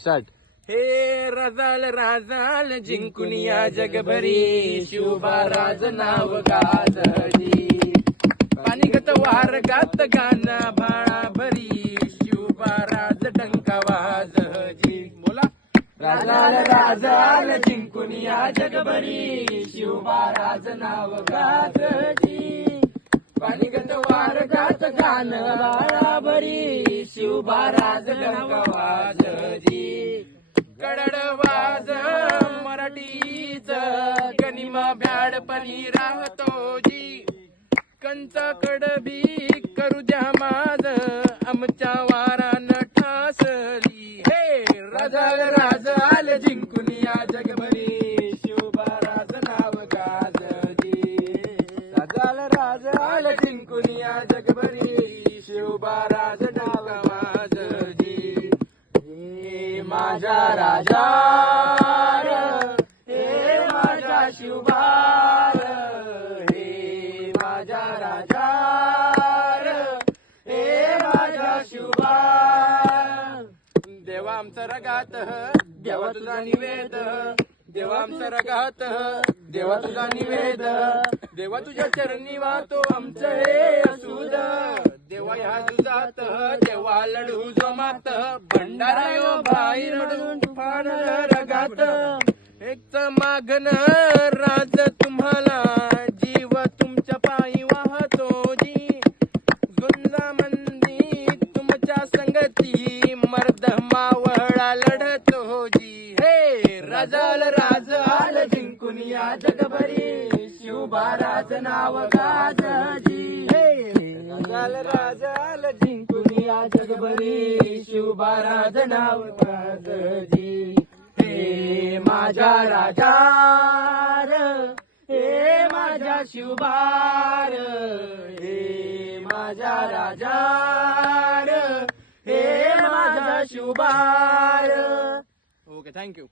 Start हे राजाल राजाल जिंकून या जगभरी शिवबा राज नाव गाजली पाणीगत वार गात गाना भाळा भरी शिवबा राज डंका वाजजी बोला राजाल राजाल जिंकून या जगभरी शिवबा राज नाव पाणीगत वार गात गान कान भरी शिवबा राज डंका वाजजी कडड वाज मराठीच गनिमा भ्याडपणी राहतो जी कंच कडबी करू द्या माझ आमच्या वारान ठासली. हे राजा राज आले जिंकून या जगभरी. राजाल राज आल जिंकून या जगभरी. शिवबा राज नाव माझजी हे माझा राजा हे माझा शिवबार. हे माझा राजा हे माझा शिवबार. देवा आमचा रगात देवा तुझा निवेद. देवा आमचा रगात देवा तुझा निवेद देवा तुझ्या चरणी वाहतो आमचं हे असूद. देवा ह्या दुजात देवा लढू जमात भंडारा यो भाई रडून फान रगात. एक मागण राज तुम्हाला लढतो हे राजाल राज आल जिंकून या जगभरी. शिवबाराज नाव गाजजी हे राजाल राज आल जिंकून या जगभरी. शिवबाराज नाव गाजजी हे माझ्या राजा हे माझ्या शिवबार. हे माझ्या राजा हे माझा शिवबार. Okay thank you